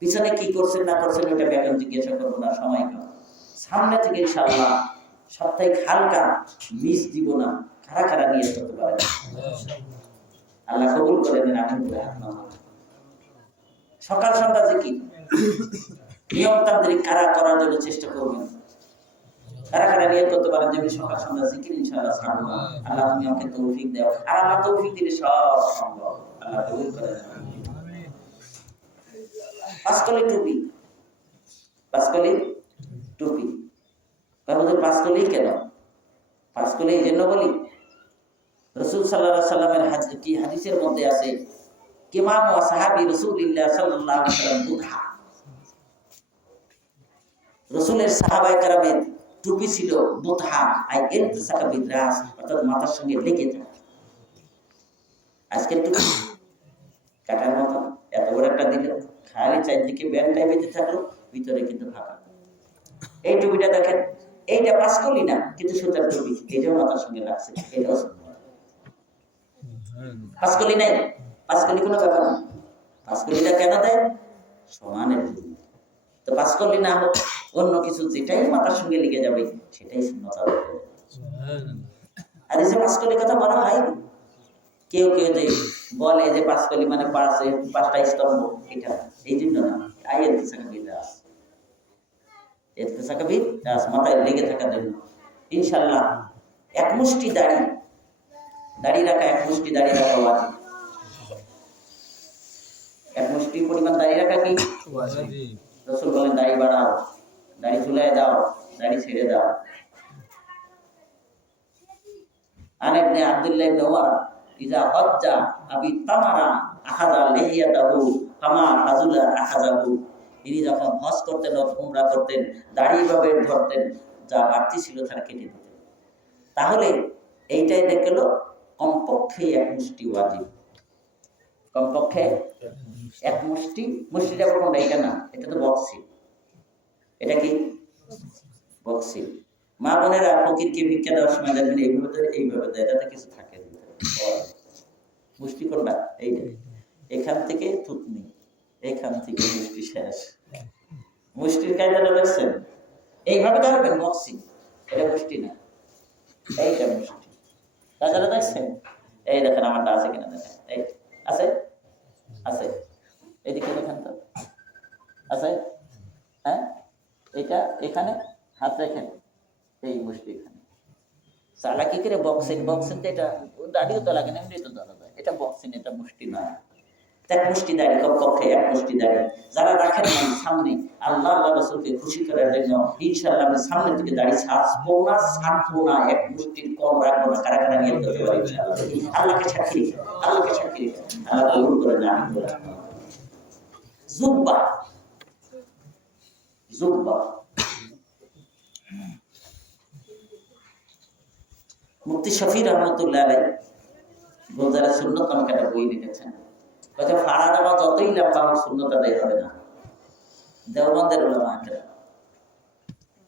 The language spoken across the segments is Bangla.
পিছনে কি করছেন না করছেন ওটা এখন জিজ্ঞাসা করবো না, সময় কম। সামনে থেকে ইনশাআল্লাহ সাপ্তাহিক হালকা মিস দিব না, খাড়া খাড়া নিয়ে করতে পারেন। আল্লাহ কবুল করে নেন, আমিন বলে হাত নামান। সকাল সন্ধ্যা জিকির নিয়মতান্ত্রিক কারা করার জন্য চেষ্টা করবেন। কারা কারা নিয়ে করতে পারেন যে সকাল সন্ধ্যা জিকির ইনশাআল্লাহ ছাড়বো না। আল্লাহ তুমি আমাকে তৌফিক দাও, আর আল্লাহ তৌফিক দিলে সব সম্ভব। আল্লাহ কবুল করে নেন। পাঁচকলি টুপি, পাঁচকলি টুপি, পাঁচকলি কেন? পাঁচকলি এই জন্য বলি, রাসূল সাল্লাল্লাহু আলাইহি সাল্লামের হাদিসের মধ্যে আছে কিমাম ওয়া সাহাবী রাসূলুল্লাহ সাল্লাল্লাহু আলাইহি ওয়াসাল্লাম বুধা। রাসূলের সাহাবায়ে কেরামের টুপি ছিল বুধা, আই ইলতিসাকা বিরাস, অর্থাৎ মাথার সঙ্গে লেগে থাকে। আজকের টুপি কাটার মতো এত বড় একটা দিল, খালি চারদিকে ব্যান্ড টাইপের থাকলো, ভিতরে কিন্তু ফাঁকা। এই টুপিটা দেখেন, এইটা পাঁচকলি না কিন্তু সুতার টুপি, এটাও মাথার সঙ্গে লাগছে, এটাও পাঁচকলি নাই। পাঁচকলি কোনো ব্যাপার না। পাঁচকলিটা কেন দেয়? সমানের জন্য। তো পাঁচকলি না হোক, অন্য কিছু যেটাই মাথার সঙ্গে লেগে যাবে সেটাই সুন্নাত হবে। আর এই যে পাঁচকলি কথা বলা হয়, কেউ কেউ যে বলে যে পাঁচকলি মানে পাঁচটা স্তম্ভ, এটা এই জন্য না। মাথায় লেগে থাকার জন্য। ইনশাআল্লাহ এক মুষ্টি দাড়ি রাখা, এক মুষ্টি দাড়ি রাখা ওয়াজিব। এক মুষ্টি পরিমাণ দাড়ি রাখা কি ওয়াজিব? রাসূল বলেন দাড়ি বাড়াও, দাড়ি চুলায় দাও, দাড়ি ছেড়ে দাও। আনাবনে আব্দুল্লাহ ইবনে ওমর ইজা হজ্জা আবি তামারা আখাযা লিহিয়াতাহু ফামা হাজুলা আখাযাহু। তিনি যখন হজ করতেন, উমরা করতেন, দাড়ি ভাবে ধরতেন, যা বাড়তি ছিল তারা কেটে দিতেন। তাহলে এইটাই দেখলো কমপক্ষে এক মুষ্টি ওয়াজিব, কমপক্ষে এক মুষ্টি। মুষ্টিটা কোনটা? এটা না, এটা তো বক্সি। এটা কি বক্সি? মা বোনেরা ফকিরকে ভিক্ষা দেওয়ার সময় দেখবেন এইভাবে দেয়, এইভাবে দেয়, এটাতে কিছু থাকে। মুষ্টি কোনটা? এইটা। এখান থেকে থুতনি, এখান থেকে মুষ্টি শেষ। মুষ্টির কায়দাটা দেখছেন? এইভাবে ধরবেন বক্সি, এটা মুষ্টি না, এইটা মুষ্টি। তাছাড়া দেখছেন? এই দেখেন আমারটা আছে কিনা, দেখেন এই আছে, আছে, এদিকে দেখেন তো আছে। হ্যাঁ, এটা এখানে হাত রাখেন, এই মুষ্টি এখানে। চালাকি করে বক্সিন, বক্সিন তো এটা দাড়িও তো লাগে না, এমনি তো ধরা যায়। এটা বক্সিন, এটা মুষ্টি না। এক মুষ্টি দাড়ি, কমপক্ষে এক মুষ্টি দাড়ি যারা রাখেন সামনে, আল্লাহ রাসূলকে খুশি করার জন্য ইনশাআল্লাহ আমি সামনে থেকে দাড়ি ছাড়বো না, ছাড়বো না, এক মুষ্টির কম রাখবো না। কারা কারা নিয়ে করতে পারি ইনশাআল্লাহ? আল্লাহকে সাক্ষী রেখে, আল্লাহকে সাক্ষী রেখে। আল্লাহ কবুল করে না। জুব্বা, জুব্বা মুফতি শফি রহমাতুল্লাহ আলাইহি গোলজারা সুন্নাত নামক একটা বই লিখেছেন। কথা ফাড়া দেওয়া যতই লম্বা হোক সুন্নাত আদায় হবে না। দেওবন্দের উলামা কেরাম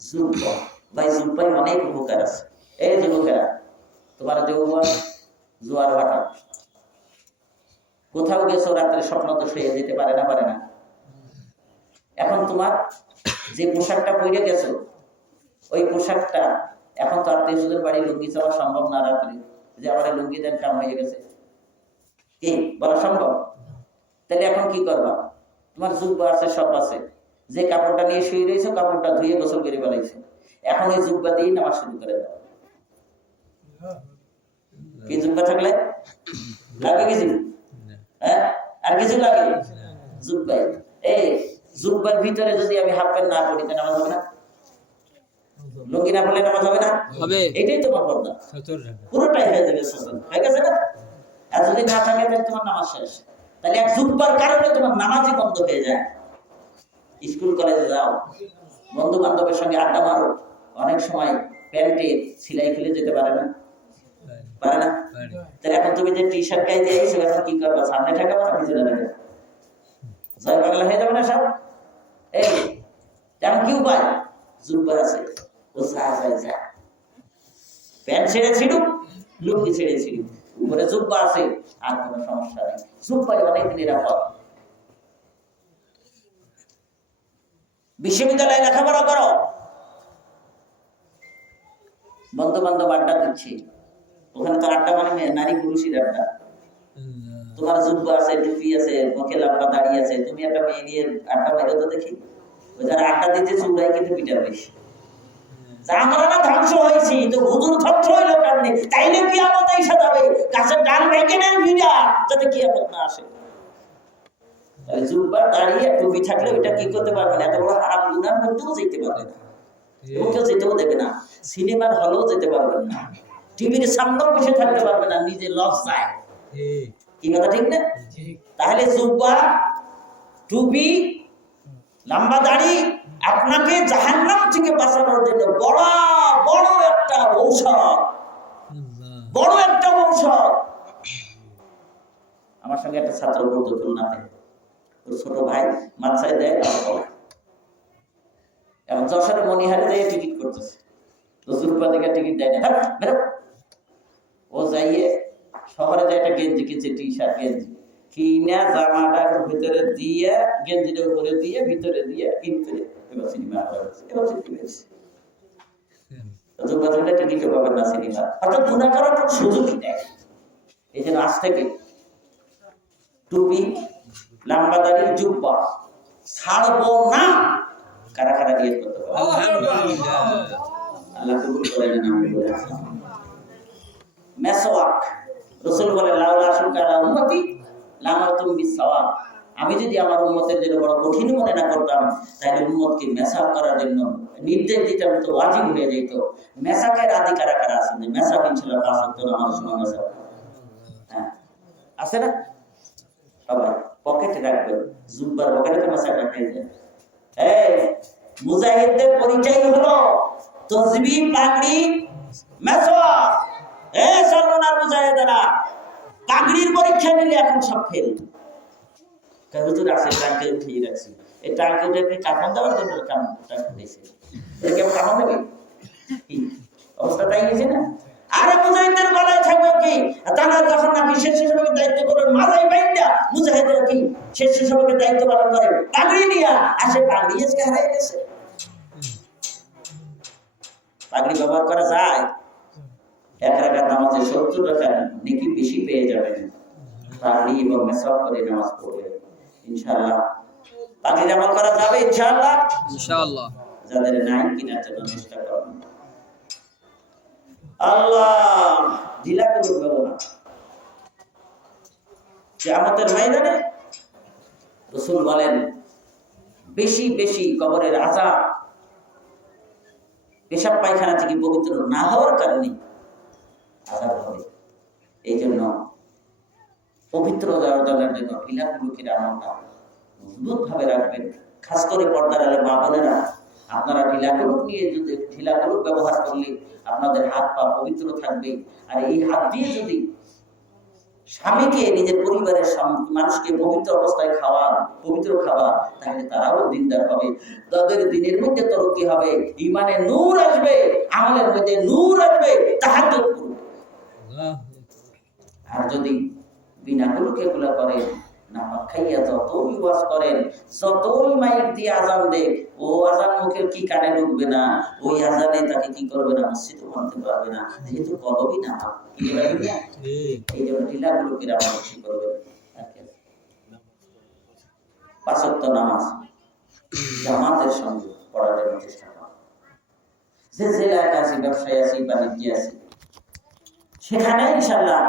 জুব্বা, ভাই জুব্বাই অনেক উপকার আছে। এই যুবকেরা, তোমার যৌবন জোয়ার ভাটা, কোথাও গেছো রাত্রে স্বপ্ন তো শুয়ে যেতে পারে না, পারে না। এখন তোমার যে পোশাকটা পরে গেছো, ওই পোশাকটা এখন তো আত্মীয় স্বজন বাড়ি লুঙ্গি চাওয়া সম্ভব না। রাত্রে যে আমার লুঙ্গি দেন, কাম হয়ে গেছে, কি বলা সম্ভব? তাহলে এখন কি করবা? তোমার জুব্বা আছে, সব আছে, যে কাপড়টা নিয়ে শুয়ে রয়েছে কাপড়টা ধুয়ে গোসল করে ফেলাইছে, এখন ওই জুব্বা দিয়ে নামাজ শুরু করে দাও। কি জুব্বা থাকলে লাগে কিছু? হ্যাঁ, আর কিছু লাগে? জুব্বাই। এই জুব্বার ভিতরে যদি আমি হাফ প্যান্ট না পরি, তাহলে নামাজ হবে না? লুঙ্গি না পরলে নামাজ হবে না? হবে। এটাই তোমার পর্দা, পুরোটাই হয়ে যাবে সচল, হয়ে গেছে না? আর যদি না থাকে তাহলে তোমার নামাজ শেষ। তাহলে এক জুব্বার কারণে তোমার নামাজই বন্ধ হয়ে যায়। স্কুল কলেজে যাও, বন্ধু বান্ধবের সঙ্গে আড্ডা মারো, অনেক সময় প্যান্টে সেলাই খুলে যেতে পারে না, পারে না? তাহলে এখন তুমি যে টি শার্ট গায়ে দিয়ে আইছো, এখন কি করবা? সামনে ঠেকাবা না পিছনে ঠেকাবা? জয় বাংলা হয়ে যাবে না সব? এই এখন কি উপায়? জুব্বা আছে, ও যা প্যান্ট ছেড়ে ছিড়ুক, লুঙ্গি ছেড়ে ছিড়ুক, উপরে জুব্বা আছে, আর কোনো সমস্যা নেই। জুব্বাই অনেক নিরাপদ। বিশ্ববিদ্যালয়ে লেখাপড়া করো, বন্ধু বান্ধব আড্ডা দিচ্ছি, ওখানে তো আড্ডা মানে নারী পুরুষের আড্ডা। তোমার জুব্বা আছে, টুপি আছে, মুখে লাম্বা দাঁড়িয়ে আছে, তুমি একটা মেয়ে নিয়ে আড্ডা মেরে তো দেখি। ওই যারা আড্ডা দিতে চুড়াই কিন্তু পিটার বেশি। আমরা না ধ্বংস হয়েছি, তো হুজুর ধ্বংস হইল কারণে, তাইলে কিয়ামত আইসা যাবে। গাছের ডাল ভেঙে নেন ভিড়া, যাতে কিয়ামত না আসে। তাহলে জুব্বা দাঁড়িয়ে টুপি থাকলে ওইটা কি করতে পারবে না, এত বড় হারাম গুনার মধ্যেও যেতে পারবে না, এবং কেউ যেতেও দেবে না। সিনেমার হলেও যেতে পারবেন না, টিভির সামনেও বসে থাকতে পারবে না, নিজে লজ্জায়। কি কথা ঠিক না? তাহলে জুব্বা, টুপি, লম্বা দাড়ি আপনাকে জাহান্নাম থেকে বাঁচানোর জন্য বড় বড় একটা ঔষধ, বড় একটা ঔষধ। আমার সঙ্গে একটা ছাত্র পড়তো খুলনাতে, ওর ছোট ভাই মাদ্রাসায় দেয়, এখন যশোরে মনিহারে দিয়ে টিকিট করতেছে, তো জুব্বা থেকে টিকিট দেয় না, ও যাইয়ে শহরে যায় একটা গেঞ্জি কিনছে, টি শার্ট গেঞ্জি কিনা জামাটার ভিতরে দিয়ে, গেঞ্জিটার উপরে দিয়ে, ভিতরে দিয়ে কিনতে, এবার সিনেমা এবার টিকিট পেয়েছে। টিকিট পাবেন না সিনেমা, অর্থাৎ গুনাহ করার কোনো সুযোগই নেই। এই জন্য আজ থেকে টুপি, লম্বা দাড়ি, জুব্বা ছাড়বো না। কারা কারা নিয়ত করতে পারে? আল্লাহ কবুল করেন। মেসওয়াক, রাসূল বলেন লাউলা আশুকা আলা উম্মতি লামারতুম বিসওয়াক, আমি যদি আমার উম্মতের জন্য বড় কঠিন মনে না করতাম, তাহলে উম্মতকে মেসওয়াক করার জন্য নির্দেশ দিতাম, তো ওয়াজিব হয়ে যেত। মেসওয়াকের আদি কারা কারা আছেন? মেসওয়াক ইনশাআল্লাহ 5 ওয়াক্ত নামাজের সময় মেসওয়াক, হ্যাঁ আছে না? সবাই পকেটে রাখবেন, জুব্বার পকেটে তো মেসওয়াক রাখাই যায়। এই মুজাহিদদের পরিচয় হলো তাসবিহ, পাগড়ি, মেসওয়াক। এই সর্বনার মুজাহিদেরা পাগড়ির পরীক্ষা নিলে এখন সব ফেল। হুজুর আছে টাঙ্কে উঠিয়ে রাখছি, এই টাঙ্কে উঠে কাফন দেওয়ার জন্য টাঙ্কে দিয়েছে, এটা কেমন কাফন দেবে? অবস্থা তাই হয়েছে না? আরে মুজাহিদদের গলায় থাকবে কি? তারা যখন নাকি স্বেচ্ছাসেবকের দায়িত্ব করবে, মাথায় বাইন্দা মুজাহিদরা কি স্বেচ্ছাসেবকের দায়িত্ব পালন করে, পাগড়ি নিয়ে আসে, পাগড়ি আজকে হারাই গেছে। পাগড়ি ব্যবহার করা যায়, এক রাকাত নামাজে 70 রাকাত নেকি বেশি পেয়ে যাবেন। পাগড়ি এবং মেসওয়াক করে নামাজ পড়বে ইনশাআল্লাহ। পাগড়ির আমল করা যাবে ইনশাআল্লাহ, ইনশাআল্লাহ। যাদের নাই কিনার জন্য চেষ্টা করবেন। আল্লাহ ঢিলা করে ব্যবহার। কিয়ামতের ময়দানে রাসূল বলেন বেশি বেশি কবরের আযাব, পেশাব পায়খানা থেকে পবিত্র না হওয়ার কারণে আযাব হবে। এই জন্য পবিত্র অর্জনের জন্য ঢিলাকুলুকের আমলটা মজবুত ভাবে রাখবেন। খাস করে পর্দার আলে মা বোনেরা, আপনারা ঢিলাকুলুক নিয়ে যদি ঢিলাকুলুক ব্যবহার করলে আপনাদের হাত পা পবিত্র থাকবে। আর এই হাত দিয়ে যদি স্বামীকে, নিজের পরিবারের মানুষকে পবিত্র অবস্থায় খাওয়ান, পবিত্র খাওয়ান, তাহলে তারাও দিনদার হবে, তাদের দিনের মধ্যে তরক্কি হবে, ঈমানে নূর আসবে, আমলের মধ্যে নূর আসবে, তাহাজ্জুদ করবে। আর যদি বিনা কুলুকে এগুলা করেন, না খাইয়া যতই ওয়াজ করেন, যতই মাইক দিয়ে আজান দেন, ও আজান মুখের কি কানে ঢুকবে না, ওই আজানে তাকে কি করবে না, মসজিদে মানতে পারবে না, যেহেতু কলবই না। এই জন্য ঢিলাগুলোকে আমরা বেশি করবেন। 5 ওয়াক্ত নামাজ জামাতের সঙ্গে পড়ার জন্য চেষ্টা করুন। যে জেলায় আছি, ব্যবসায় আছি, বাণিজ্যে আছি, সেখানে ইনশাআল্লাহ